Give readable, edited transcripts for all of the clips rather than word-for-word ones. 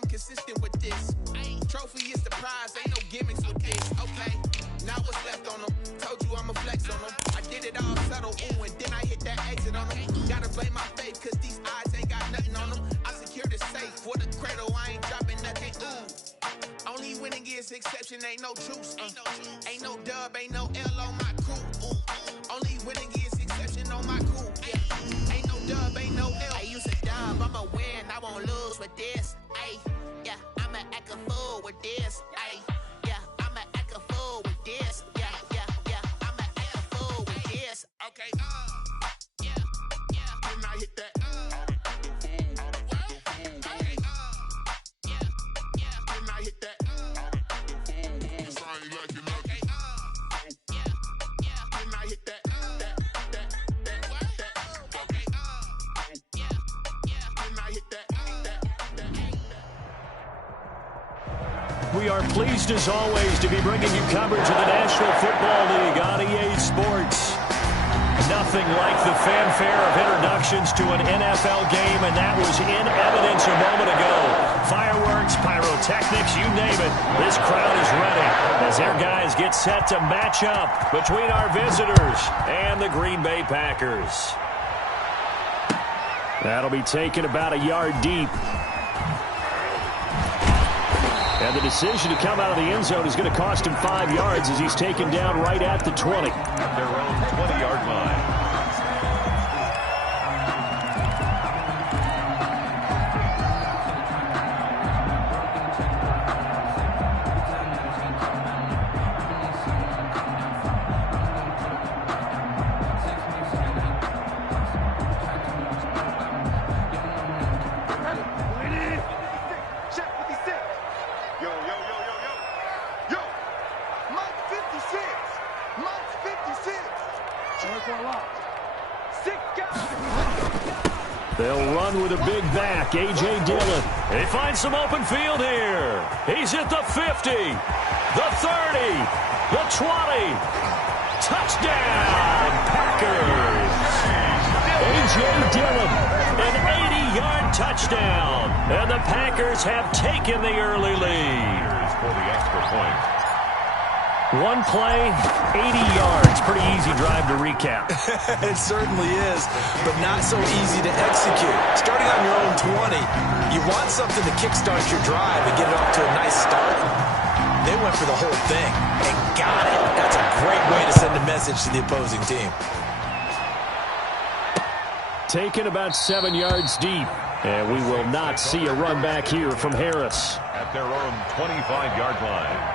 I'm consistent with this. Trophy is the prize, ain't no gimmicks with this. Okay, now what's left on them? Told you I'ma flex on them. I did it all subtle, ooh, and then I hit that exit on them. Gotta blame my faith, cause these eyes ain't got nothing on them. I secured the safe for the cradle, I ain't dropping nothing, ooh. Only winning is exception, ain't no truce. Ain't no dub, ain't no L on my crew. Only winning is exception on my crew. Ain't no dub, ain't no L. I use a dub, I'ma win, I won't lose with this. Ay, yeah, I'ma act a fool with this. Ay, yeah, I'ma act a fool with this. Yeah, yeah, yeah, I'ma act a fool with this. Okay, yeah, yeah, when I hit that, We are pleased as always to be bringing you coverage of the National Football League on EA Sports. Nothing like the fanfare of introductions to an NFL game, and that was in evidence a moment ago. Fireworks, pyrotechnics, you name it. This crowd is ready as their guys get set to match up between our visitors and the Green Bay Packers. That'll be taken about a yard deep. And the decision to come out of the end zone is going to cost him 5 yards as he's taken down right at the 20. At their own 20-yard line. They'll run with a big back, A.J. Dillon. He finds some open field here. He's at the 50, the 30, the 20. Touchdown, Packers. A.J. Dillon, an 80-yard touchdown. And the Packers have taken the early lead. For the extra point. One play, 80 yards. Pretty easy drive to recap. It certainly is, but not so easy to execute. Starting on your own 20, you want something to kickstart your drive and get it off to a nice start. They went for the whole thing and got it. That's a great way to send a message to the opposing team. Taken about 7 yards deep, and we will not see a run back here from Harris. At their own 25-yard line.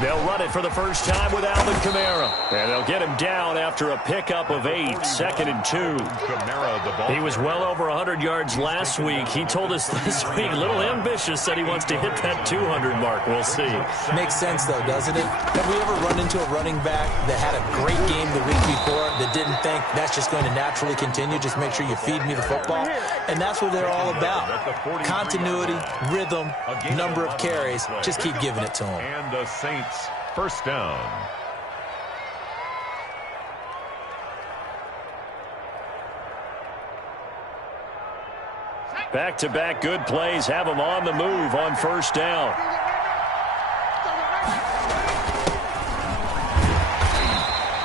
They'll run it for the first time with Alvin Kamara. And they'll get him down after a pickup of 8, 2nd and 2. Kamara, the ball. He was well over 100 yards last week. He told us this week, a little ambitious, said he wants to hit that 200 mark. We'll see. Makes sense, though, doesn't it? Have we ever run into a running back that had a great game the week before that didn't think that's just going to naturally continue? Just make sure you feed me the football. And that's what they're all about. Continuity, rhythm, number of carries. Just keep giving it to them. And the Saints, first down. Back-to-back good plays have him on the move on first down.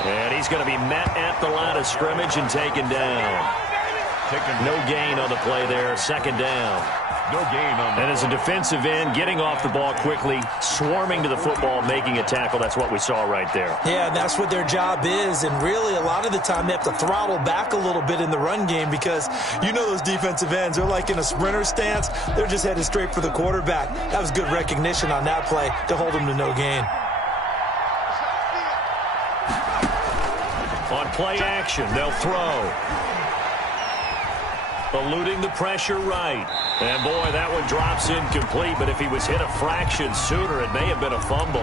And he's going to be met at the line of scrimmage and taken down. No gain on the play there, second down. No gain on the And as a defensive end, getting off the ball quickly, swarming to the football, making a tackle, that's what we saw right there. Yeah, that's what their job is, and really a lot of the time they have to throttle back a little bit in the run game because you know those defensive ends, they're like in a sprinter stance. They're just headed straight for the quarterback. That was good recognition on that play to hold him to no gain. On play action, they'll throw. Eluding the pressure right. And boy, that one drops incomplete, but if he was hit a fraction sooner, it may have been a fumble.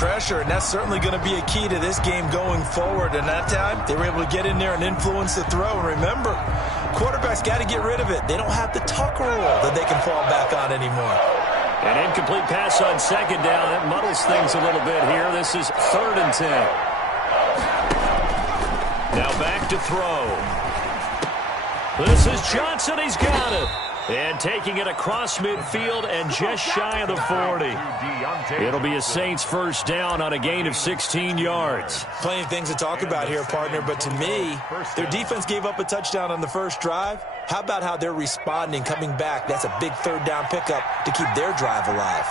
Pressure, and that's certainly going to be a key to this game going forward. And that time, they were able to get in there and influence the throw. And remember, quarterbacks got to get rid of it. They don't have the tuck rule that they can fall back on anymore. An incomplete pass on second down. That muddles things a little bit here. This is 3rd and 10. Now back to throw. This is Johnson. He's got it. And taking it across midfield and just shy of the 40. It'll be a Saints first down on a gain of 16 yards. Plenty of things to talk about here, partner, but to me, their defense gave up a touchdown on the first drive. How about how they're responding, coming back? That's a big 3rd down pickup to keep their drive alive.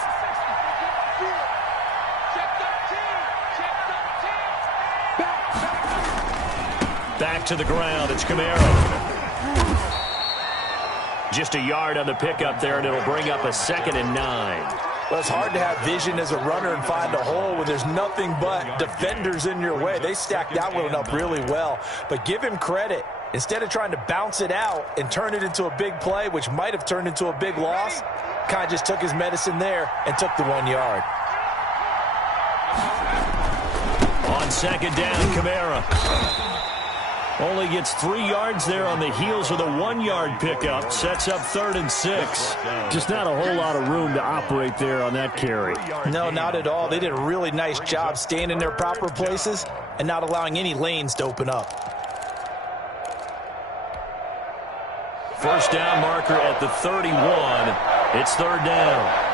Back to the ground. It's Camaro. Just a yard on the pickup there, and it'll bring up a 2nd and 9. Well, it's hard to have vision as a runner and find a hole when there's nothing but defenders in your way. They stacked that one up really well. But give him credit. Instead of trying to bounce it out and turn it into a big play, which might have turned into a big loss, kind of just took his medicine there and took the 1 yard. On 2nd down, Camara. Only gets 3 yards there on the heels of the 1-yard pickup. Sets up 3rd and 6. Just not a whole lot of room to operate there on that carry. No, not at all. They did a really nice job staying in their proper places and not allowing any lanes to open up. First down marker at the 31. It's 3rd down.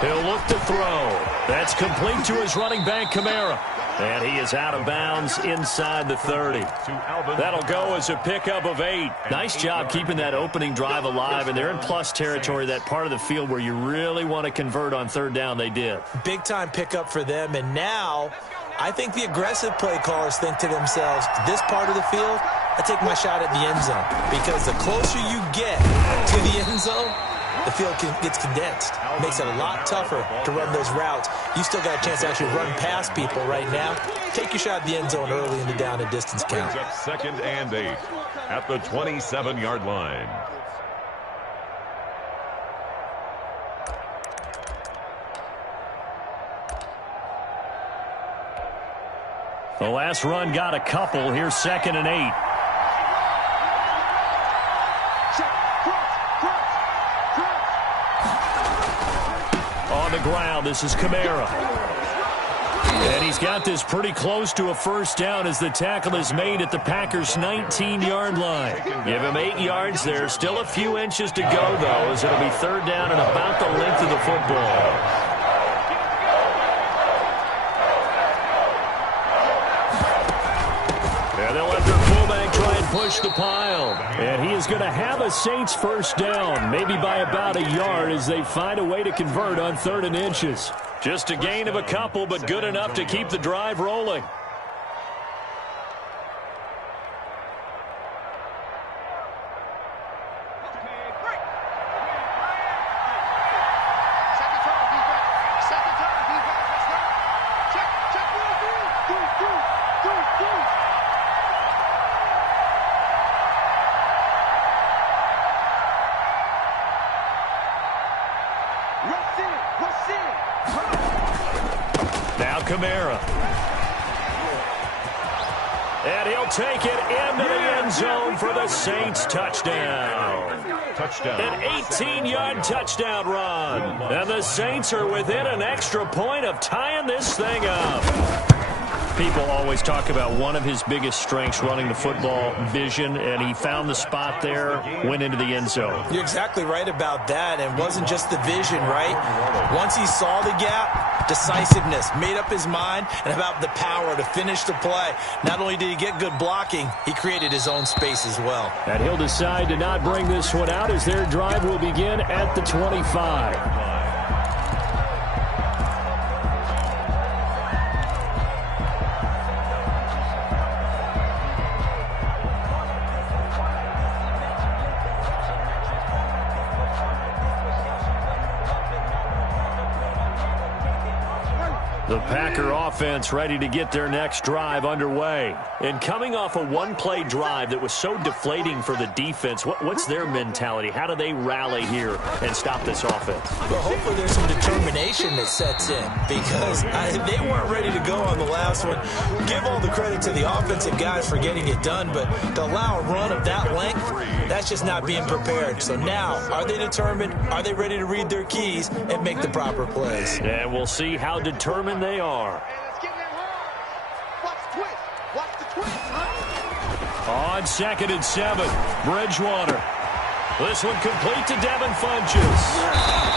He'll look to throw. That's complete to his running back, Camara. And he is out of bounds inside the 30. That'll go as a pickup of 8. Nice job keeping that opening drive alive, and they're in plus territory, that part of the field where you really want to convert on 3rd down. They did. Big-time pickup for them, and now I think the aggressive play callers think to themselves, this part of the field, I take my shot at the end zone. Because the closer you get to the end zone, the field gets condensed. Makes it a lot tougher to run those routes. You still got a chance to actually run past people right now. Take your shot at the end zone early in the down and distance count. 2nd and 8 at the 27-yard line. The last run got a couple. Here's 2nd and 8. On the ground, this is Camara. And he's got this pretty close to a first down as the tackle is made at the Packers' 19-yard line. Give him 8 yards there. Still a few inches to go, though, as it'll be 3rd down and about the length of the football. And they'll let their fullback try and push the pile. And he is going to have a Saints first down, maybe by about a yard, as they find a way to convert on 3rd and inches. Just a gain of a couple, but good enough to keep the drive rolling. Now Camara. And he'll take it into the end zone for the Saints touchdown. An 18-yard touchdown run. And the Saints are within an extra point of tying this thing up. People always talk about one of his biggest strengths running the football, vision, and he found the spot there, went into the end zone. You're exactly right about that, and it wasn't just the vision, right? Once he saw the gap, decisiveness, made up his mind, and about the power to finish the play. Not only did he get good blocking, he created his own space as well. And he'll decide to not bring this one out as their drive will begin at the 25. The Packer offense ready to get their next drive underway. And coming off a one-play drive that was so deflating for the defense, what's their mentality? How do they rally here and stop this offense? Well, hopefully there's some determination that sets in because they weren't ready to go on the last one. Give all the credit to the offensive guys for getting it done, but to allow a run of that length, That's just not being prepared. So now, are they determined? Are they ready to read their keys and make the proper plays? And we'll see how determined they are. On 2nd and 7, Bridgewater. This one complete to Devin Funchess.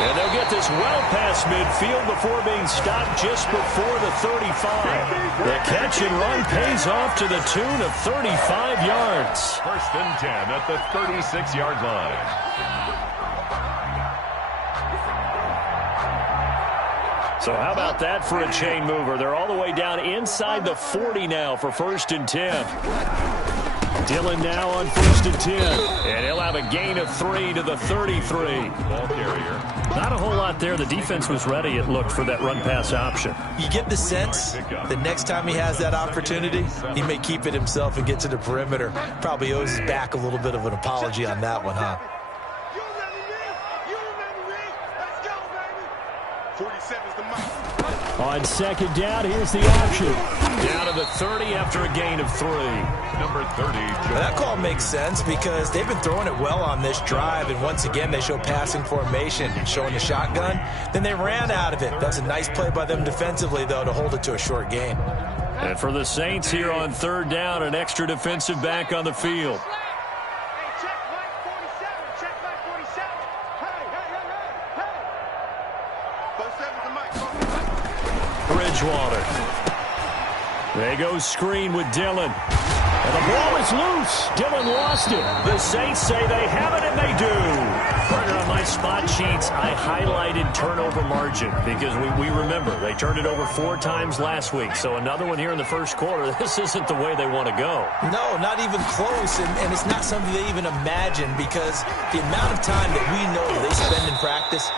And they'll get this well past midfield before being stopped just before the 35. The catch and run pays off to the tune of 35 yards. 1st and 10 at the 36-yard line. So how about that for a chain mover? They're all the way down inside the 40 now for 1st and 10. Dillon now on 1st and 10. And he'll have a gain of 3 to the 33. Ball carrier. Not a whole lot there. The defense was ready, it looked, for that run-pass option. You get the sense the next time he has that opportunity, he may keep it himself and get to the perimeter. Probably owes his back a little bit of an apology on that one, huh? On 2nd down, here's the option. Down to the 30 after a gain of 3. Number 30. That call makes sense because they've been throwing it well on this drive, and once again they show passing formation, showing the shotgun. Then they ran out of it. That's a nice play by them defensively, though, to hold it to a short gain. And for the Saints here on 3rd down, an extra defensive back on the field. Bridgewater. They go screen with Dillon. And the ball is loose. Dillon lost it. The Saints say they have it, and they do. Partner, on my spot sheets, I highlighted turnover margin because we remember they turned it over 4 times last week. So another one here in the first quarter. This isn't the way they want to go. No, not even close. And it's not something they even imagine because the amount of time that we know they spend in practice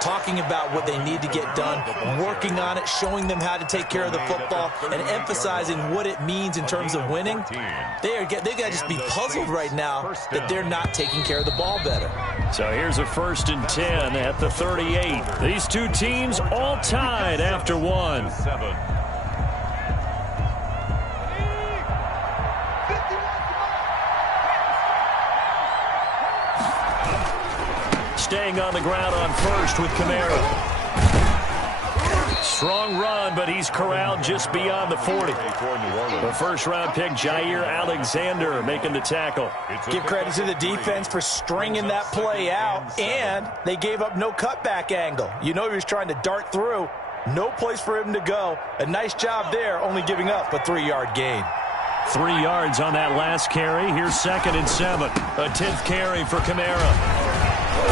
talking about what they need to get done, working on it, showing them how to take care of the football, and emphasizing what it means in terms of winning. They got to just be puzzled right now that they're not taking care of the ball better. So here's a 1st and 10 at the 38. These two teams all tied after 1. Staying on the ground on 1st with Kamara. Strong run, but he's corralled just beyond the 40. The 1st-round pick, Jair Alexander, making the tackle. Give credit to the defense for stringing that play out, and they gave up no cutback angle. You know he was trying to dart through. No place for him to go. A nice job there, only giving up a 3-yard gain. 3 yards on that last carry. Here's 2nd and 7. A 10th carry for Kamara.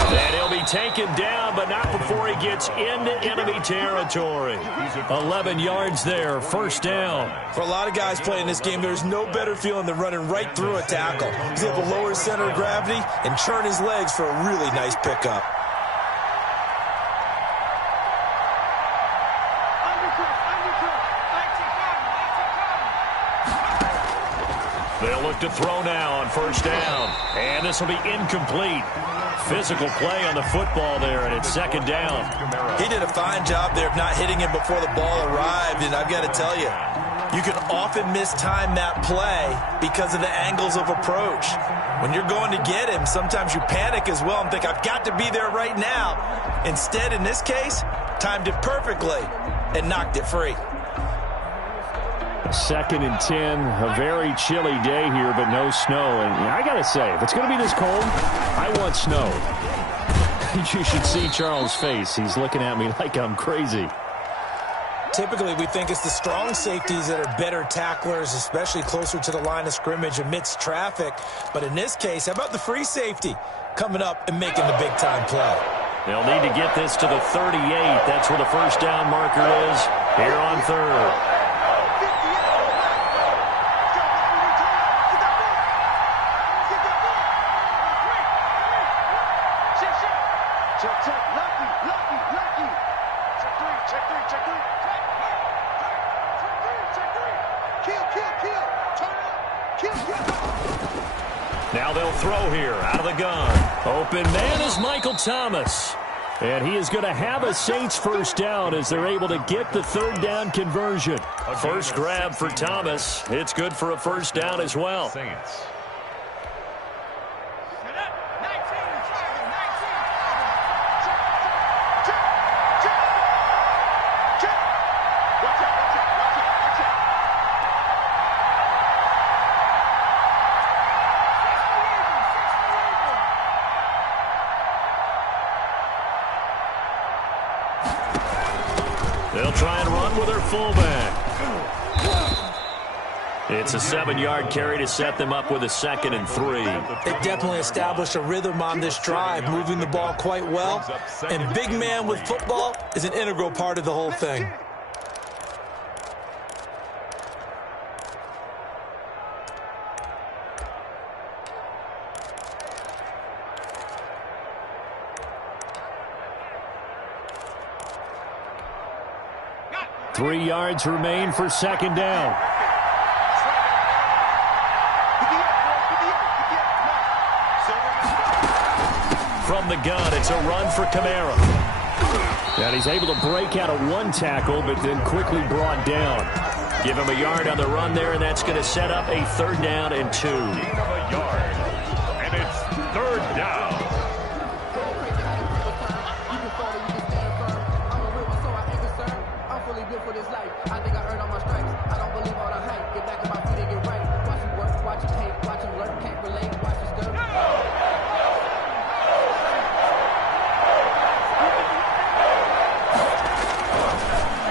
And he'll be taken down, but not before he gets into enemy territory. 11 yards there, 1st down. For a lot of guys playing this game, there's no better feeling than running right through a tackle. He's able to lower his center of gravity and churn his legs for a really nice pickup. They'll look to throw now on 1st down. And this will be incomplete. Physical play on the football there, and it's 2nd down. He did a fine job there of not hitting him before the ball arrived, and I've got to tell you, you can often mistime that play because of the angles of approach. When you're going to get him, sometimes you panic as well and think, I've got to be there right now. Instead, in this case, timed it perfectly and knocked it free. 2nd and 10, a very chilly day here, but no snow. And I got to say, if it's going to be this cold, I want snow. You should see Charles' face. He's looking at me like I'm crazy. Typically, we think it's the strong safeties that are better tacklers, especially closer to the line of scrimmage amidst traffic. But in this case, how about the free safety coming up and making the big-time play? They'll need to get this to the 38. That's where the 1st down marker is here on 3rd. Now they'll throw here out of the gun. Open man is Michael Thomas. And he is going to have a Saints 1st down as they're able to get the 3rd down conversion. First grab for Thomas. It's good for a 1st down as well. They'll try and run with their fullback. It's a 7-yard carry to set them up with a 2nd and 3. They definitely established a rhythm on this drive, moving the ball quite well. And big man with football is an integral part of the whole thing. Three yards remain for 2nd down. From the gun, it's a run for Kamara. And he's able to break out of 1 tackle, but then quickly brought down. Give him a yard on the run there, and that's going to set up a 3rd down and 2. A yard, and it's 3rd down.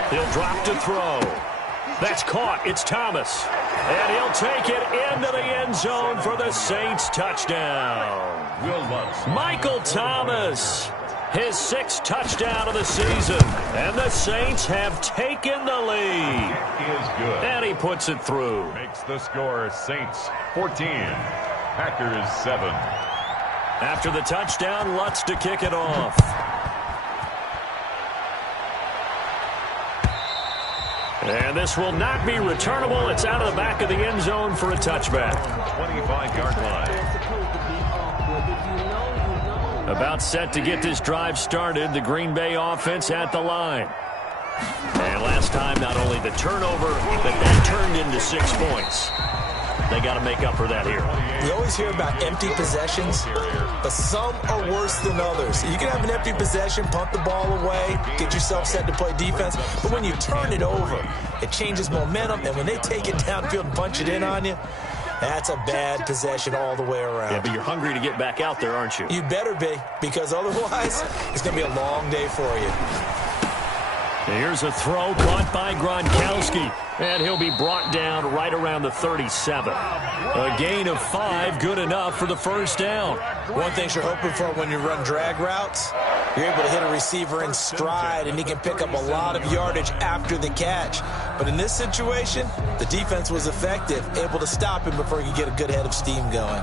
He'll drop to throw. That's caught. It's Thomas. And he'll take it into the end zone for the Saints touchdown. Michael Thomas, his 6th touchdown of the season. And the Saints have taken the lead. Is good. And he puts it through. Makes the score Saints 14, Packers 7. After the touchdown, Lutz to kick it off. And this will not be returnable. It's out of the back of the end zone for a touchback. 25-yard line. About set to get this drive started, the Green Bay offense at the line. And last time, not only the turnover, but that turned into 6 points. They got to make up for that here. We always hear about empty possessions, but some are worse than others. You can have an empty possession, punt the ball away, get yourself set to play defense, but when you turn it over, it changes momentum, and when they take it downfield and punch it in on you, that's a bad possession all the way around. Yeah, but you're hungry to get back out there, aren't you? You better be, because otherwise, it's going to be a long day for you. Here's a throw caught by Gronkowski, and he'll be brought down right around the 37. A gain of 5, good enough for the 1st down. One thing you're hoping for when you run drag routes, you're able to hit a receiver in stride, and he can pick up a lot of yardage after the catch. But in this situation, the defense was effective, able to stop him before he could get a good head of steam going.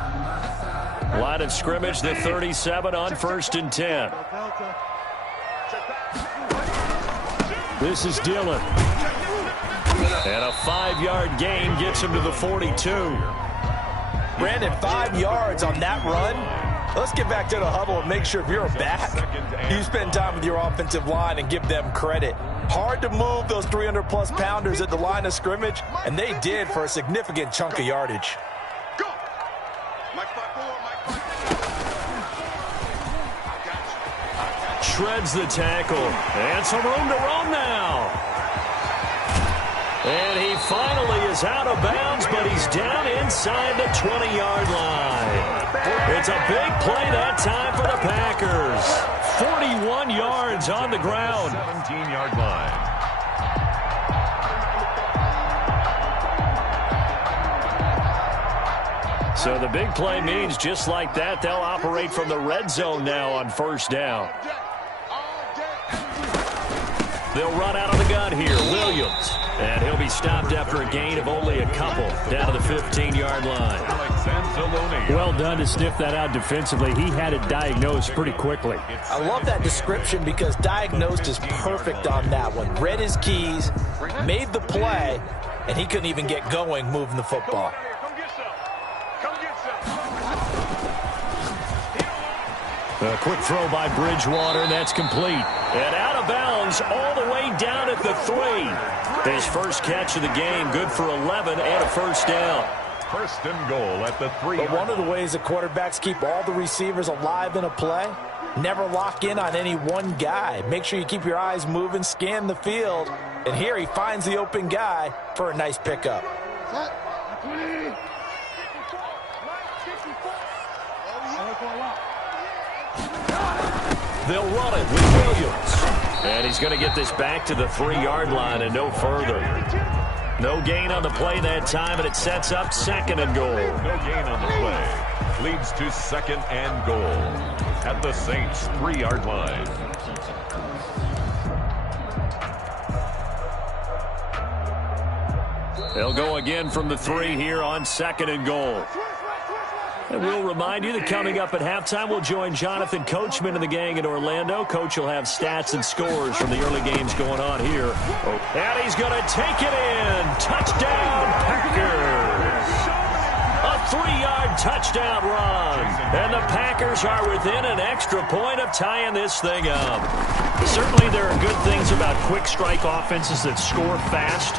Line of scrimmage, the 37 on 1st and 10. This is Dillon. And a 5-yard gain gets him to the 42. Brandon, 5 yards on that run. Let's get back to the huddle and make sure if you're a back, you spend time with your offensive line and give them credit. Hard to move those 300-plus pounders at the line of scrimmage, and they did for a significant chunk of yardage. Shreds the tackle. And some room to run now. And he finally is out of bounds, but he's down inside the 20-yard line. It's a big play that time for the Packers. 41 yards on the ground. 17-yard line. So the big play means just like that, they'll operate from the red zone now on 1st down. They'll run out of the gun here. Williams. And he'll be stopped after a gain of only a couple down to the 15-yard line. Well done to sniff that out defensively. He had it diagnosed pretty quickly. I love that description because diagnosed is perfect on that one. Read his keys, made the play, and he couldn't even get going moving the football. A quick throw by Bridgewater. That's complete. And out of bounds all the way down at the 3. His first catch of the game, good for 11 and a 1st down. 1st and goal at the 3. But one of the ways that quarterbacks keep all the receivers alive in a play, never lock in on any one guy. Make sure you keep your eyes moving, scan the field. And here he finds the open guy for a nice pickup. They'll run it with Williams. And he's going to get this back to the 3-yard line and no further. No gain on the play that time, and it sets up 2nd and goal. No gain on the play. Leads to 2nd and goal at the Saints' 3-yard line. They'll go again from the 3 here on 2nd and goal. And we'll remind you that coming up at halftime, we'll join Jonathan Coachman and the gang in Orlando. Coach will have stats and scores from the early games going on here. And he's going to take it in. Touchdown, Packers. A 3-yard touchdown run. And the Packers are within an extra point of tying this thing up. Certainly there are good things about quick strike offenses that score fast,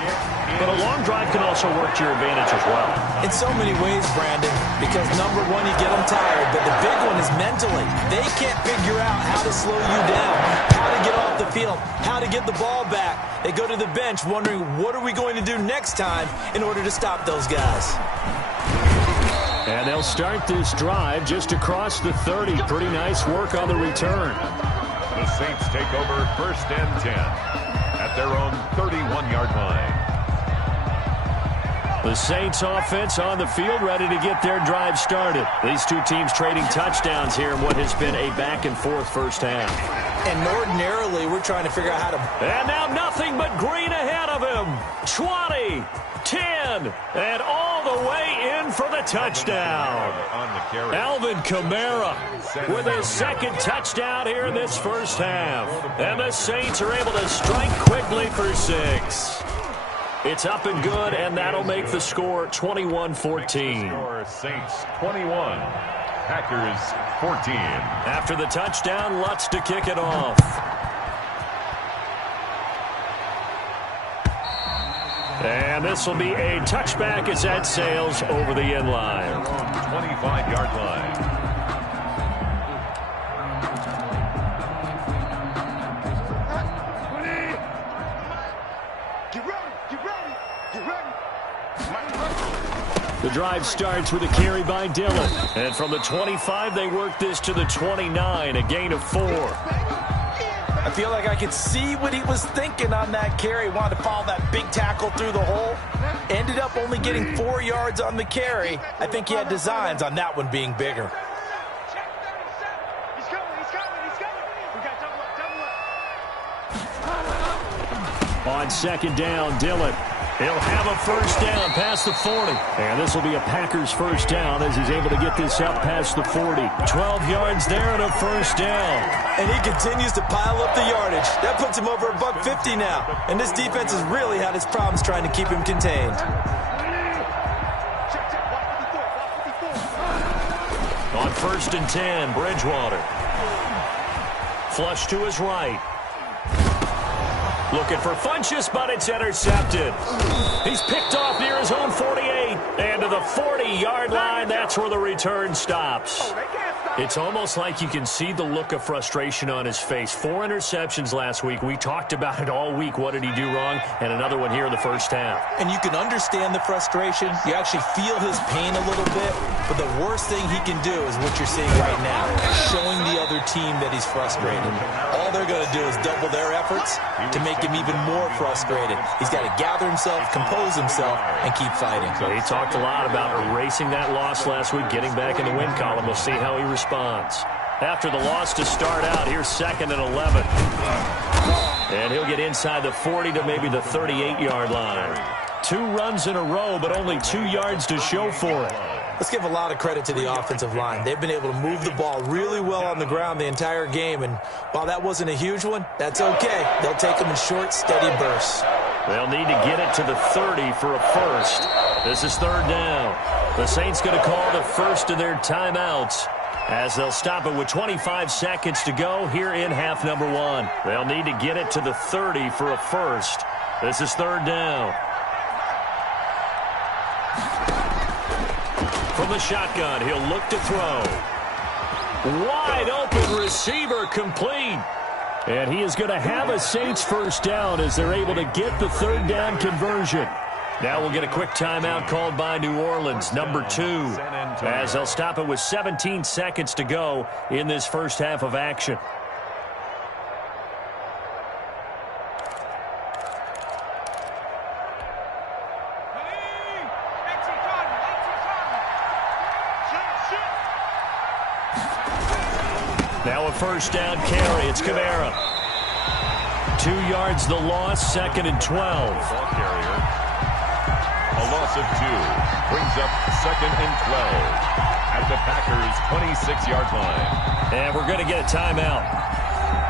but a long drive can also work to your advantage as well. In so many ways, Brandon, because number one, you get them tired, but the big one is mentally. They can't figure out how to slow you down, how to get off the field, how to get the ball back. They go to the bench wondering, what are we going to do next time in order to stop those guys? And they'll start this drive just across the 30. Pretty nice work on the return. The Saints take over 1st and 10 at their own 31-yard line. The Saints offense on the field, ready to get their drive started. These two teams trading touchdowns here in what has been a back-and-forth first half. And ordinarily, we're trying to figure out how to... And now nothing but green ahead of him. 20, 10, and all the way in for the touchdown. Alvin Kamara with his 2nd touchdown here in this first half. And the Saints are able to strike quickly for 6. It's up and good, and that'll make the score 21-14. Saints 21, Packers 14. After the touchdown, Lutz to kick it off. And this will be a touchback as that sails over the end line. 25-yard line. The drive starts with a carry by Dillon. And from the 25, they work this to the 29, a gain of 4. I feel like I could see what he was thinking on that carry. Wanted to follow that big tackle through the hole. Ended up only getting 4 yards on the carry. I think he had designs on that one being bigger. On 2nd down, Dillon. He'll have a first down past the 40. And this will be a Packers first down as he's able to get this up past the 40. 12 yards there and a first down. And he continues to pile up the yardage. That puts him over $150 now. And this defense has really had its problems trying to keep him contained. On 1st and 10, Bridgewater. Flush to his right. Looking for Funchess, but it's intercepted. He's picked off near his own 48. And to the 40-yard line, that's where the return stops. It's almost like you can see the look of frustration on his face. 4 interceptions last week. We talked about it all week. What did he do wrong? And another one here in the first half. And you can understand the frustration. You actually feel his pain a little bit. But the worst thing he can do is what you're seeing right now, showing the other team that he's frustrated. All they're going to do is double their efforts to make him even more frustrated. He's got to gather himself, compose himself, and keep fighting. So he talked a lot about erasing that loss last week, getting back in the win column. We'll see how he responds. After the loss to start out, here's 2nd and 11. And he'll get inside the 40 to maybe the 38-yard line. 2 runs in a row, but only 2 yards to show for it. Let's give a lot of credit to the offensive line. They've been able to move the ball really well on the ground the entire game, and while that wasn't a huge one, that's okay. They'll take them in short, steady bursts. They'll need to get it to the 30 for a first. This is 3rd down. The Saints going to call the first of their timeouts as they'll stop it with 25 seconds to go here in half number 1. They'll need to get it to the 30 for a first. This is 3rd down. From the shotgun, he'll look to throw. Wide open receiver complete. And he is going to have a Saints first down as they're able to get the 3rd down conversion. Now we'll get a quick timeout called by New Orleans, number 2, as they'll stop it with 17 seconds to go in this first half of action. Now a first down carry. It's Kamara. 2 yards the loss, 2nd and 12. Ball carrier. A loss of 2. Brings up 2nd and 12 at the Packers' 26-yard line. And we're going to get a timeout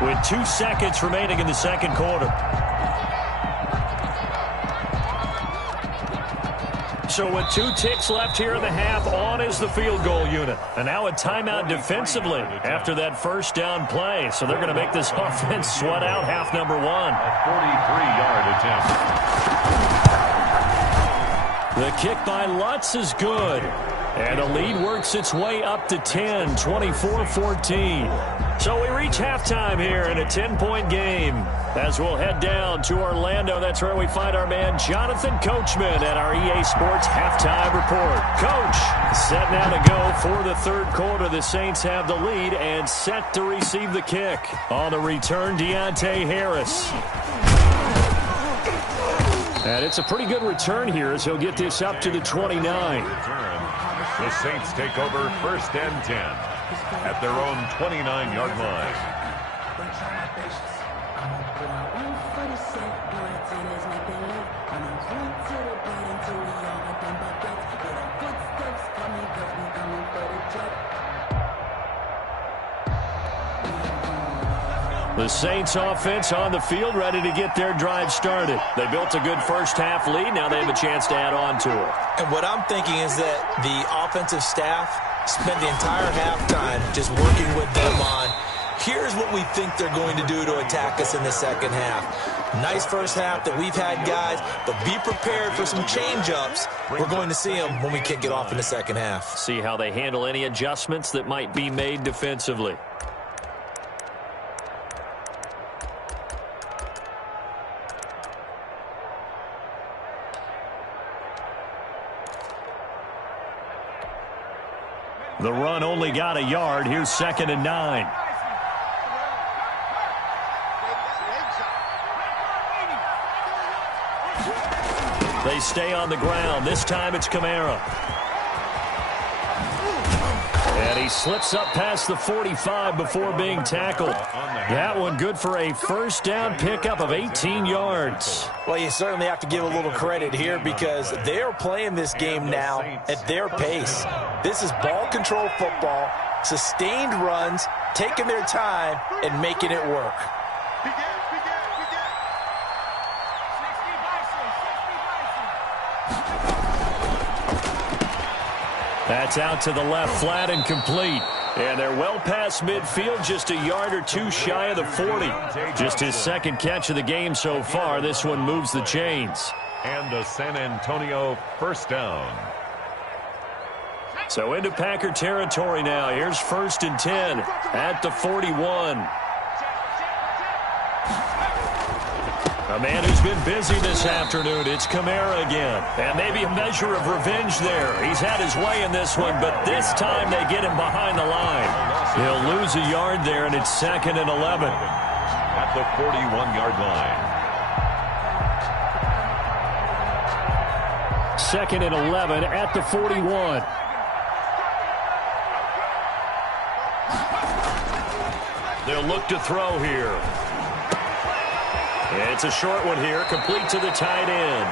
with 2 seconds remaining in the second quarter. So with 2 ticks left here in the half, on is the field goal unit. And now a timeout defensively after that first down play. So they're going to make this offense sweat out half number 1. A 43-yard attempt. The kick by Lutz is good. And the lead works its way up to 10, 24-14. So we reach halftime here in a 10-point game. As we'll head down to Orlando, that's where we find our man Jonathan Coachman at our EA Sports Halftime Report. Coach, set now to go for the third quarter. The Saints have the lead and set to receive the kick. On the return, Deontay Harris. And it's a pretty good return here as he'll get this up to the 29. The Saints take over 1st and 10 at their own 29-yard line. The Saints offense on the field, ready to get their drive started. They built a good first-half lead. Now they have a chance to add on to it. And what I'm thinking is that the offensive staff spent the entire halftime just working with them on, here's what we think they're going to do to attack us in the second half. Nice first half that we've had, guys, but be prepared for some change-ups. We're going to see them when we kick it off in the second half. See how they handle any adjustments that might be made defensively. The run only got a yard. Here's 2nd and 9. They stay on the ground. This time it's Kamara. And he slips up past the 45 before being tackled. That one good for a first down pickup of 18 yards. Well, you certainly have to give a little credit here because they are playing this game now at their pace. This is ball control football, sustained runs, taking their time, and making it work. That's out to the left, flat and complete. And they're well past midfield, just a yard or 2 shy of the 40. Just his second catch of the game so far. This one moves the chains. And a San Antonio first down. So into Packer territory now. Here's 1st and 10 at the 41. A man who's been busy this afternoon. It's Kamara again. And maybe a measure of revenge there. He's had his way in this one, but this time they get him behind the line. He'll lose a yard there, and it's 2nd and 11. At the 41-yard line. 2nd and 11 at the 41. They'll look to throw here. It's a short one here, complete to the tight end.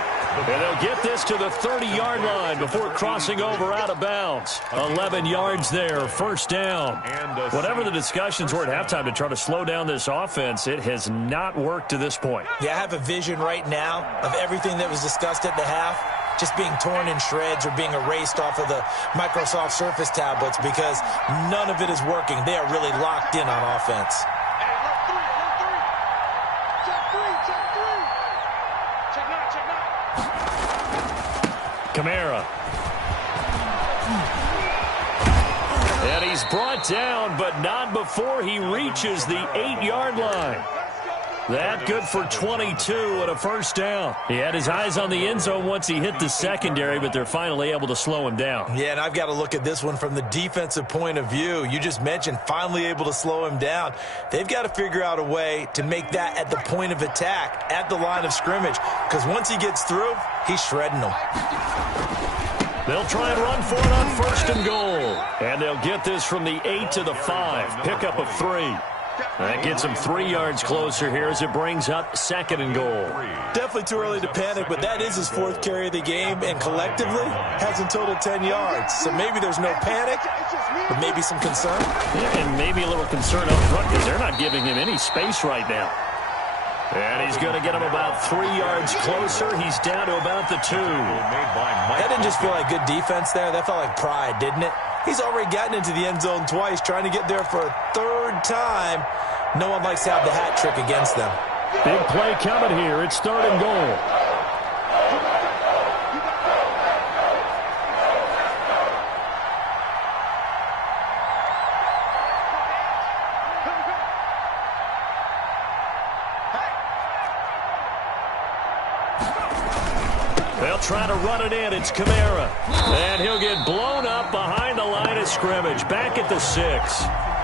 And they'll get this to the 30-yard line before crossing over out of bounds. 11 yards there, first down. Whatever the discussions were at halftime to try to slow down this offense, it has not worked to this point. Yeah, I have a vision right now of everything that was discussed at the half just being torn in shreds or being erased off of the Microsoft Surface tablets because none of it is working. They are really locked in on offense. Kamara. And he's brought down, but not before he reaches the 8-yard line. That good for 22 and a first down. He had his eyes on the end zone once he hit the secondary, but they're finally able to slow him down. Yeah, and I've got to look at this one from the defensive point of view. You just mentioned finally able to slow him down. They've got to figure out a way to make that at the point of attack, at the line of scrimmage, because once he gets through, he's shredding them. They'll try and run for it on first and goal. And they'll get this from the 8 to the 5. Pickup of 3. That gets them 3 yards closer here as it brings up second and goal. Definitely too early to panic, but that is his 4th carry of the game, and collectively has in total 10 yards. So maybe there's no panic, but maybe some concern. Yeah, and maybe a little concern up front because they're not giving him any space right now. And he's going to get him about 3 yards closer. He's down to about the 2. That didn't just feel like good defense there. That felt like pride, didn't it? He's already gotten into the end zone twice, trying to get there for a 3rd time. No one likes to have the hat trick against them. Big play coming here. It's 3rd and goal. They'll try to run it in. It's Kamara. And he'll get blown up behind the line of scrimmage. Back at the 6.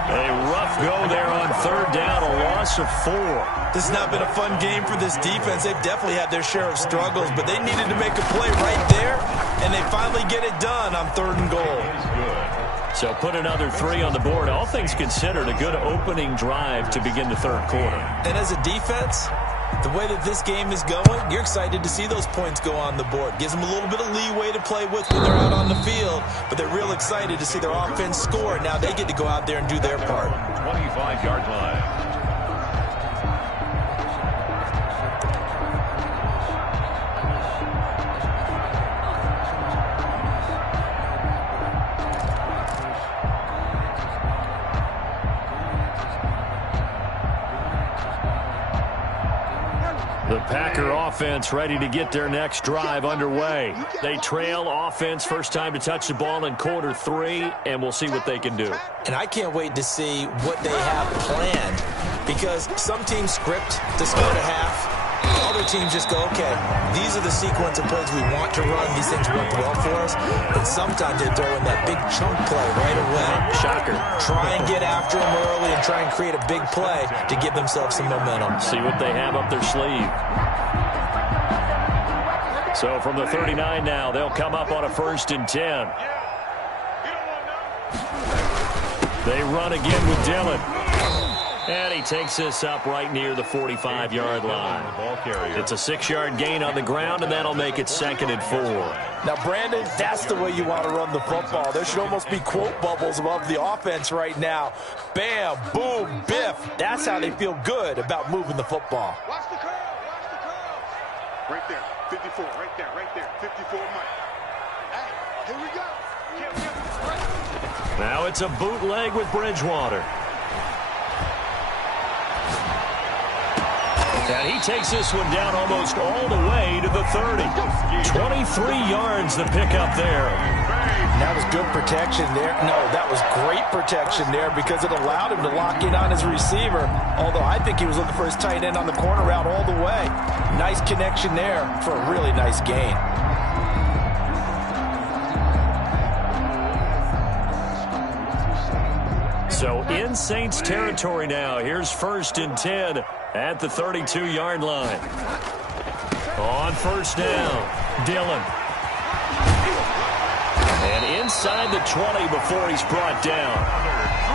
A rough go there on 3rd down, a loss of 4. This has not been a fun game for this defense. They've definitely had their share of struggles, but they needed to make a play right there, and they finally get it done on 3rd and goal. So put another 3 on the board. All things considered, a good opening drive to begin the 3rd quarter. And as a defense, the way that this game is going, you're excited to see those points go on the board. Gives them a little bit of leeway to play with when they're out on the field, but they're real excited to see their offense score. Now they get to go out there and do their part. 25-yard line. The Packer offense ready to get their next drive underway. They trail offense first time to touch the ball in quarter 3, and we'll see what they can do. And I can't wait to see what they have planned, because some teams script to start a half. Other teams just go, okay, these are the sequence of plays we want to run. These things work well for us. But sometimes they throw in that big chunk play right away. Shocker. Try and get after them early and try and create a big play to give themselves some momentum. See what they have up their sleeve. So from the 39 now, they'll come up on a 1st and 10. They run again with Dillon. And he takes this up right near the 45-yard line. It's a 6-yard gain on the ground, and that'll make it 2nd and 4. Now, Brandon, that's the way you want to run the football. There should almost be quote bubbles above the offense right now. Bam, boom, biff. That's how they feel good about moving the football. Watch the curl. Watch the curl. Right there. 54. Right there. Right there. 54 Mike. Hey, here we go. Now it's a bootleg with Bridgewater. And he takes this one down almost all the way to the 30. 23 yards the pickup there. That was good protection there. No, that was great protection there because it allowed him to lock in on his receiver. Although I think he was looking for his tight end on the corner route all the way. Nice connection there for a really nice gain. So in Saints territory now. Here's 1st and 10 at the 32-yard line. On 1st down, Dillon. And inside the 20 before he's brought down.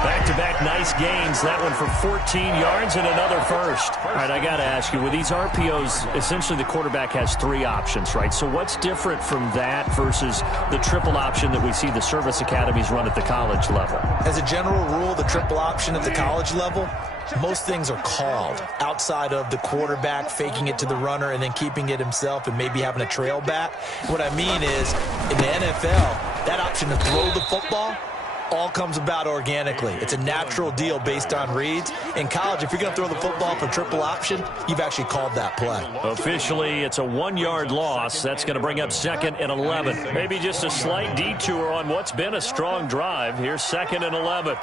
Back-to-back nice gains. That one for 14 yards and another 1st. All right, I got to ask you, with these RPOs, essentially the quarterback has 3 options, right? So what's different from that versus the triple option that we see the service academies run at the college level? As a general rule, the triple option at the college level, most things are called outside of the quarterback faking it to the runner and then keeping it himself and maybe having a trail back. What I mean is, in the NFL, that option to throw the football all comes about organically. It's a natural deal based on reads. In college, if you're going to throw the football for triple option, you've actually called that play. Officially, it's a 1-yard loss. That's going to bring up 2nd and 11. Maybe just a slight detour on what's been a strong drive. Here's 2nd and 11.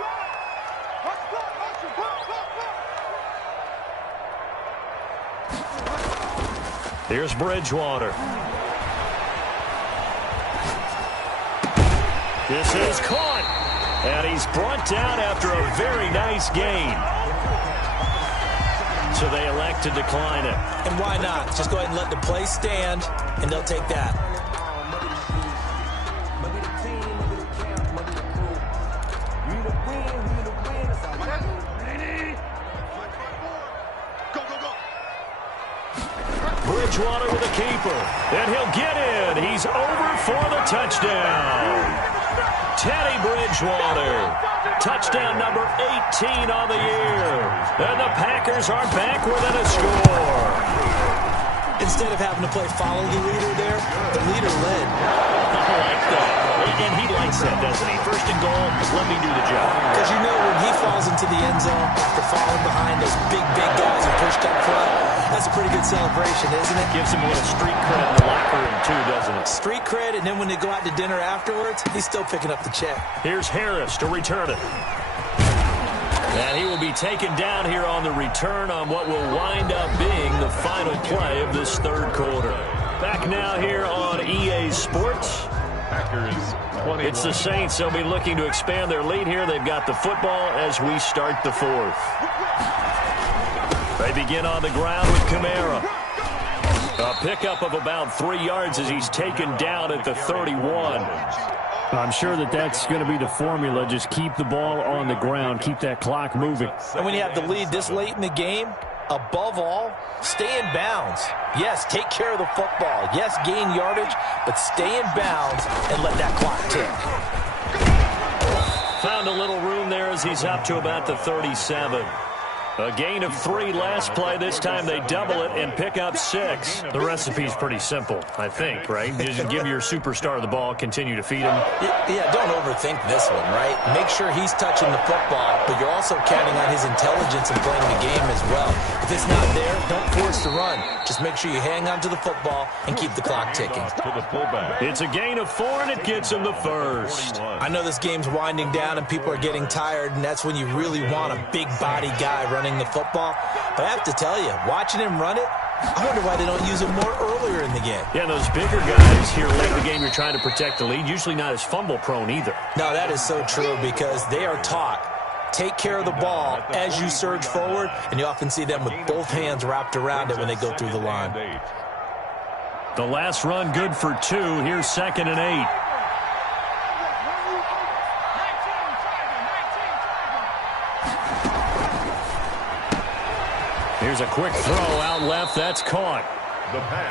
Here's Bridgewater. This is caught. And he's brought down after a very nice gain. So they elect to decline it. And why not? Just go ahead and let the play stand, and they'll take that. Bridgewater with a keeper. And he'll get in. He's over for the touchdown. Teddy Bridgewater. Touchdown number 18 on the year. And the Packers are back within a score. Instead of having to play follow the leader there, the leader led. I like that. And he likes that, doesn't he? First and goal, let me do the job. Because you know when he falls into the end zone after falling behind those big guys and pushed up front, that's a pretty good celebration, isn't it? Gives him a little street cred in the locker room, too, doesn't it? Street cred, and then when they go out to dinner afterwards, he's still picking up the check. Here's Harris to return it. And he will be taken down here on the return on what will wind up being the final play of this third quarter. Back now here on EA Sports. Packers 21. It's the Saints. They'll be looking to expand their lead here. They've got the football as we start the fourth. They begin on the ground with Kamara. A pickup of about 3 yards as he's taken down at the 31. I'm sure that's going to be the formula. Just keep the ball on the ground. Keep that clock moving. And when you have the lead this late in the game, above all, stay in bounds. Yes, take care of the football. Yes, gain yardage, but stay in bounds and let that clock tick. Found a little room there as he's up to about the 37. A gain of 3 last play. This time they double it and pick up 6. The recipe's pretty simple, I think, right? Just give your superstar the ball, continue to feed him. Yeah, don't overthink this one, right? Make sure he's touching the football, but you're also counting on his intelligence in playing the game as well. If it's not there, don't force the run. Just make sure you hang on to the football and keep the clock ticking. To the fullback. It's a gain of 4, and it gets him the first. I know this game's winding down and people are getting tired, and that's when you really want a big body guy running the football. But I have to tell you, watching him run it, I wonder why they don't use him more earlier in the game. Yeah, those bigger guys here late in the game, you're trying to protect the lead, usually not as fumble prone either. No, that is so true because they are taught. Take care of the ball as you surge forward, and you often see them with both hands wrapped around it when they go through the line. The last run good for 2. Here's 2nd and 8. Here's a quick throw out left. That's caught.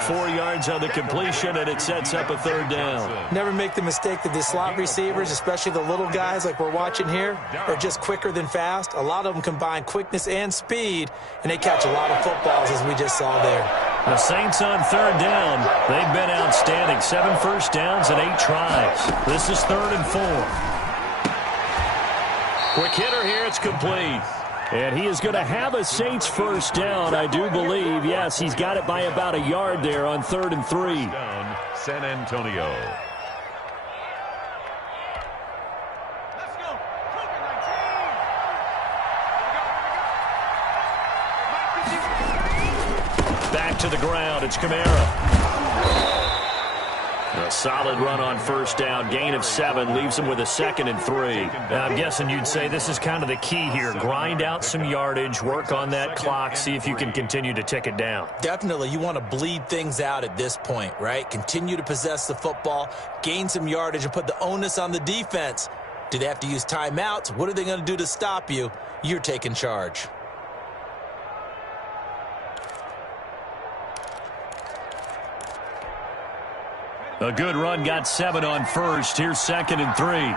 4 yards on the completion, and it sets up a 3rd down. Never make the mistake that the slot receivers, especially the little guys like we're watching here, are just quicker than fast. A lot of them combine quickness and speed, and they catch a lot of footballs, as we just saw there. The Saints on 3rd down. They've been outstanding. 7 first downs and 8 tries. This is 3rd and 4. Quick hitter here. It's complete. And he is going to have a Saints first down, I do believe. Yes, he's got it by about a yard there on 3rd and 3. Down, San Antonio. Let's go. Back to the ground. It's Kamara. A solid run on 1st down. Gain of 7 leaves him with a 2nd and 3. Now, I'm guessing you'd say this is kind of the key here. Grind out some yardage, work on that clock, see if you can continue to tick it down. Definitely, you want to bleed things out at this point, right? Continue to possess the football, gain some yardage, and put the onus on the defense. Do they have to use timeouts? What are they going to do to stop you? You're taking charge. A good run, got 7 on 1st. Here's 2nd and 3.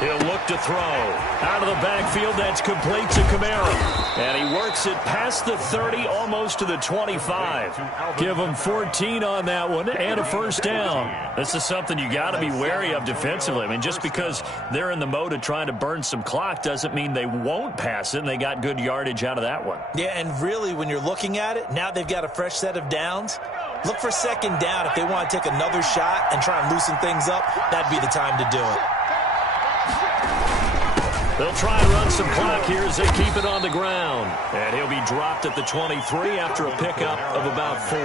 He'll look to throw. Out of the backfield, that's complete to Kamara. And he works it past the 30, almost to the 25. Give him 14 on that one and a 1st down. This is something you got to be wary of defensively. I mean, just because they're in the mode of trying to burn some clock doesn't mean they won't pass it, and they got good yardage out of that one. Yeah, and really, when you're looking at it, now they've got a fresh set of downs. Look for 2nd down. If they want to take another shot and try and loosen things up, that'd be the time to do it. They'll try and run some clock here as they keep it on the ground. And he'll be dropped at the 23 after a pickup of about 4.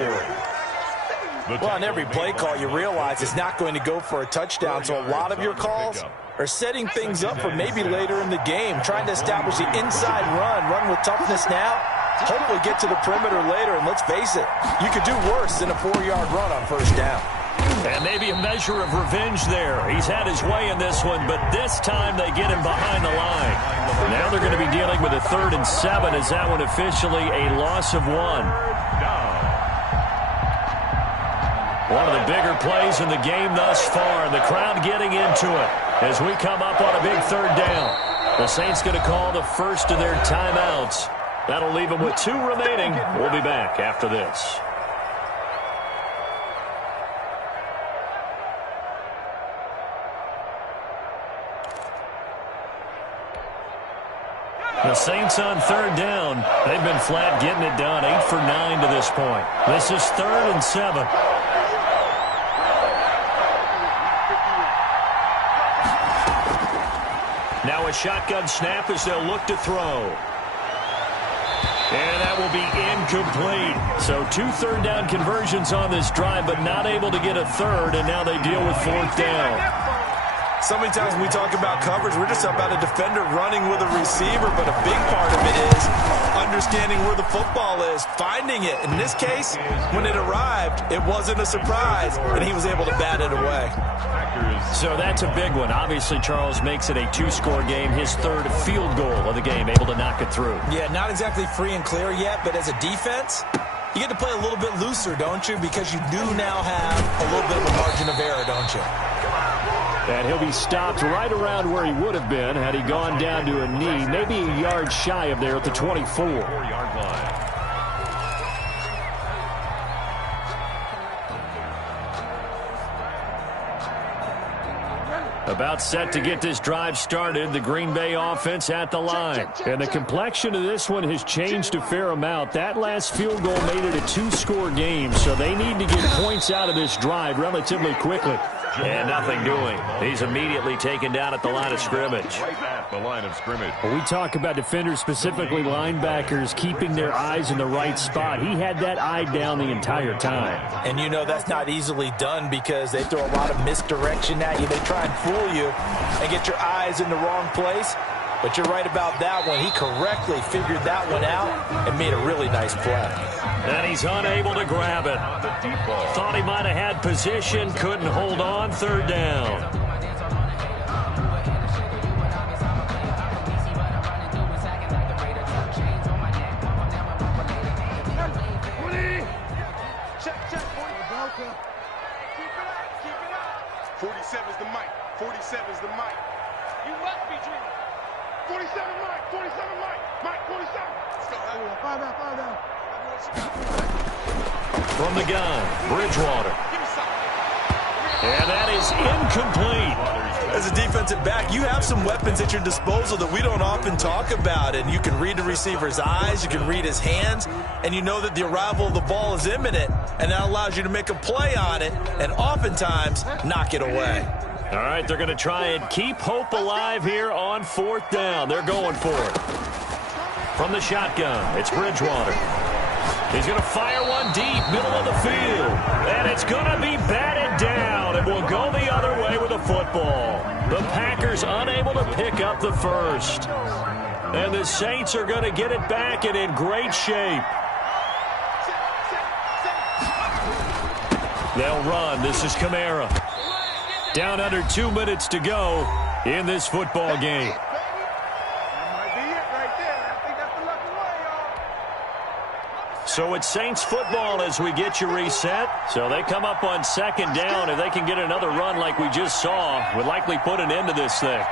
Well, on every play call, you realize it's not going to go for a touchdown, so a lot of your calls are setting things up for maybe later in the game, trying to establish the inside run with toughness now, hopefully get to the perimeter later, and let's face it, you could do worse than a 4-yard run on 1st down. And maybe a measure of revenge there. He's had his way in this one, but this time they get him behind the line. Now they're going to be dealing with a 3rd and 7 as that one officially a loss of 1. One of the bigger plays in the game thus far, and the crowd getting into it as we come up on a big 3rd down. The Saints going to call the first of their timeouts. That'll leave them with 2 remaining. We'll be back after this. The Saints on 3rd down. They've been flat getting it done. 8 for 9 to this point. This is 3rd and 7. Now a shotgun snap as they'll look to throw. And that will be incomplete. So 2 3rd down conversions on this drive, but not able to get a 3rd, and now they deal with 4th down. So many times when we talk about coverage, we're just about a defender running with a receiver, but a big part of it is understanding where the football is, finding it. In this case, when it arrived, it wasn't a surprise, and he was able to bat it away. So that's a big one. Obviously, Charles makes it a 2-score game, his 3rd field goal of the game, able to knock it through. Yeah, not exactly free and clear yet, but as a defense, you get to play a little bit looser, don't you? Because you do now have a little bit of a margin of error, don't you? And he'll be stopped right around where he would have been had he gone down to a knee, maybe a yard shy of there at the 24-yard line. About set to get this drive started, the Green Bay offense at the line. And the complexion of this one has changed a fair amount. That last field goal made it a 2-score game, so they need to get points out of this drive relatively quickly. And nothing doing. He's immediately taken down at the line of scrimmage. Right at the line of scrimmage. When we talk about defenders, specifically linebackers, keeping their eyes in the right spot. He had that eye down the entire time. And you know that's not easily done because they throw a lot of misdirection at you. They try and fool you and get your eyes in the wrong place. But you're right about that one. He correctly figured that one out and made a really nice play. And he's unable to grab it. Thought he might have had position, couldn't hold on. 3rd down. Check. 47's the mic. 47's the mic. You must be dreaming. 47 Mike. 47 Mike. Mike 47. Let's go. Five down. From the gun, Bridgewater. And that is incomplete. As a defensive back, you have some weapons at your disposal that we don't often talk about. And you can read the receiver's eyes, you can read his hands, and you know that the arrival of the ball is imminent. And that allows you to make a play on it and oftentimes knock it away. All right, they're going to try and keep hope alive here on 4th down. They're going for it. From the shotgun, it's Bridgewater. He's going to fire one deep, middle of the field. And it's going to be batted down. It will go the other way with the football. The Packers unable to pick up the first. And the Saints are going to get it back and in great shape. They'll run. This is Kamara. Down under 2 minutes to go in this football game. So it's Saints football as we get you reset. So they come up on 2nd down. If they can get another run like we just saw, would likely put an end to this thing.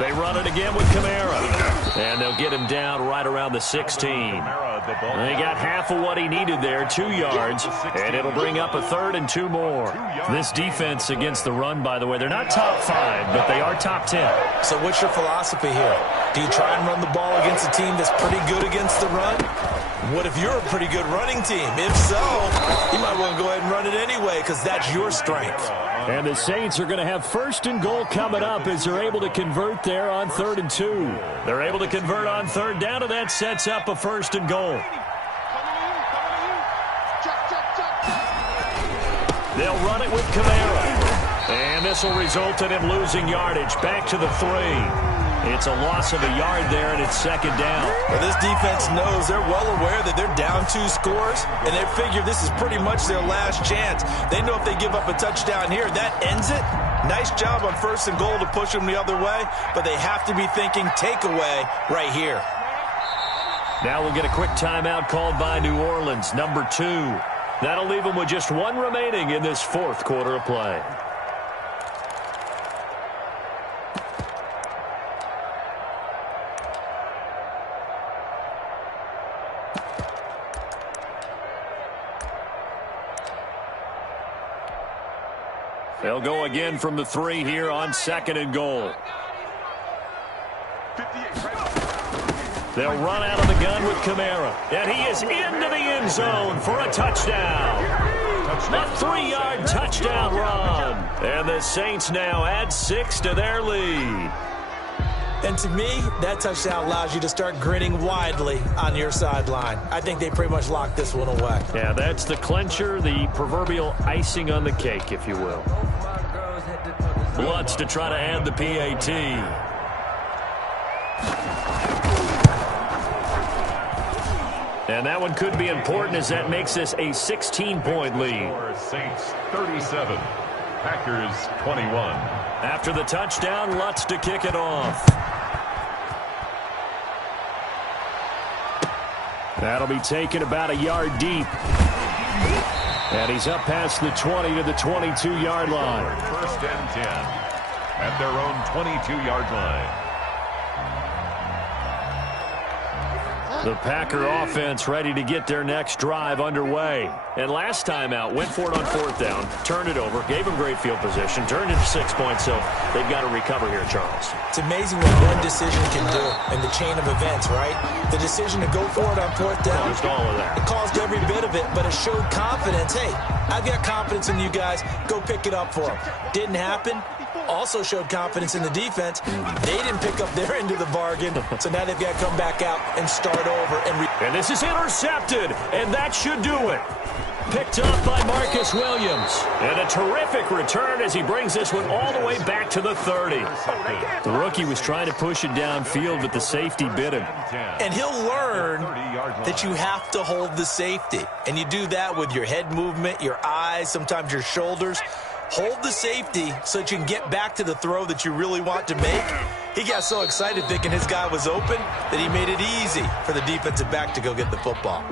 They run it again with Kamara. And they'll get him down right around the 16. They got half of what he needed there, 2 yards, and it'll bring up a 3rd and 2 more. This defense against the run, by the way, they're not top 5, but they are top 10. So what's your philosophy here? Do you try and run the ball against a team that's pretty good against the run? What if you're a pretty good running team? If so, you might want to go ahead and run it anyway because that's your strength. And the Saints are going to have 1st and goal coming up as they're able to convert there on 3rd and 2. They're able to convert on 3rd down, and that sets up a 1st and goal. They'll run it with Kamara. And this will result in him losing yardage back to the 3. It's a loss of a yard there, and it's second down. Well, this defense knows, they're well aware that they're down 2 scores, and they figure this is pretty much their last chance. They know if they give up a touchdown here, that ends it. Nice job on 1st and goal to push them the other way, but they have to be thinking takeaway right here. Now we'll get a quick timeout called by New Orleans, number 2. That'll leave them with just 1 remaining in this 4th quarter of play. They'll go again from the 3 here on 2nd and goal. They'll run out of the gun with Kamara. And he is into the end zone for a touchdown. A 3-yard touchdown run. And the Saints now add 6 to their lead. And to me, that touchdown allows you to start grinning widely on your sideline. I think they pretty much locked this one away. Yeah, that's the clincher, the proverbial icing on the cake, if you will. Lutz to try to add the PAT. And that one could be important as that makes this a 16-point lead. Saints 37, Packers 21. After the touchdown, Lutz to kick it off. That'll be taken about a yard deep. And he's up past the 20 to the 22-yard line. 1st and 10 at their own 22-yard line. The Packer offense ready to get their next drive underway. And last time out, went for it on 4th down, turned it over, gave them great field position, turned into 6 points, so they've got to recover here, Charles. It's amazing what one decision can do in the chain of events, right? The decision to go for it on 4th down. Just all of that. It caused every bit of it, but it showed confidence. Hey, I've got confidence in you guys. Go pick it up for them. Didn't happen. Also showed confidence in the defense. They didn't pick up their end of the bargain, so now they've got to come back out and start over. And this is intercepted, and that should do it. Picked up by Marcus Williams. And a terrific return as he brings this one all the way back to the 30. The rookie was trying to push it downfield, but the safety bit him. And he'll learn that you have to hold the safety. And you do that with your head movement, your eyes, sometimes your shoulders. Hold the safety so that you can get back to the throw that you really want to make. He got so excited thinking his guy was open that he made it easy for the defensive back to go get the football.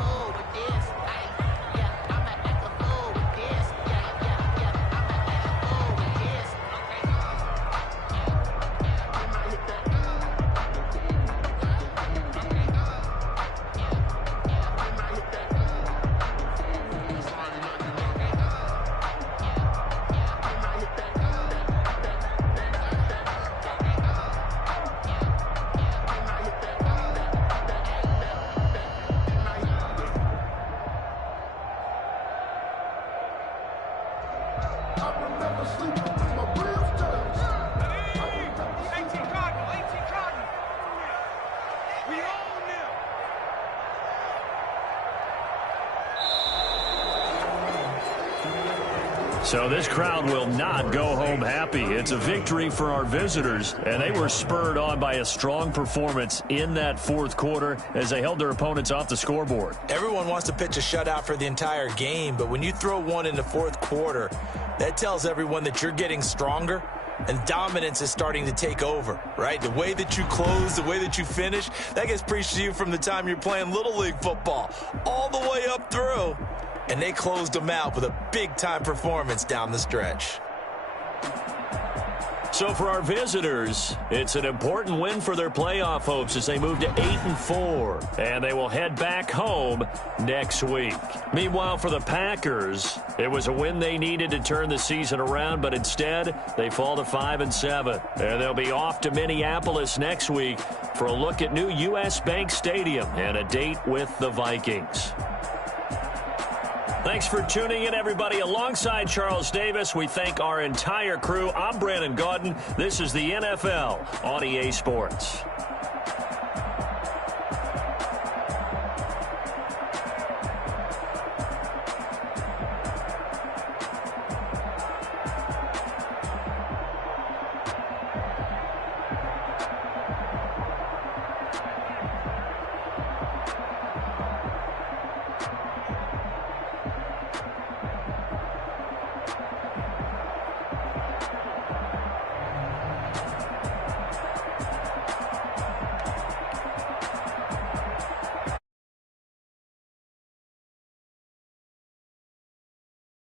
So this crowd will not go home happy. It's a victory for our visitors, and they were spurred on by a strong performance in that 4th quarter as they held their opponents off the scoreboard. Everyone wants to pitch a shutout for the entire game, but when you throw one in the 4th quarter, that tells everyone that you're getting stronger and dominance is starting to take over, right? The way that you close, the way that you finish, that gets preached to you from the time you're playing Little League football all the way up through. And they closed them out with a big-time performance down the stretch. So for our visitors, it's an important win for their playoff hopes as they move to 8-4. And they will head back home next week. Meanwhile, for the Packers, it was a win they needed to turn the season around, but instead, they fall to 5-7. And they'll be off to Minneapolis next week for a look at new U.S. Bank Stadium and a date with the Vikings. Thanks for tuning in, everybody. Alongside Charles Davis, we thank our entire crew. I'm Brandon Gaudin. This is the NFL on EA Sports.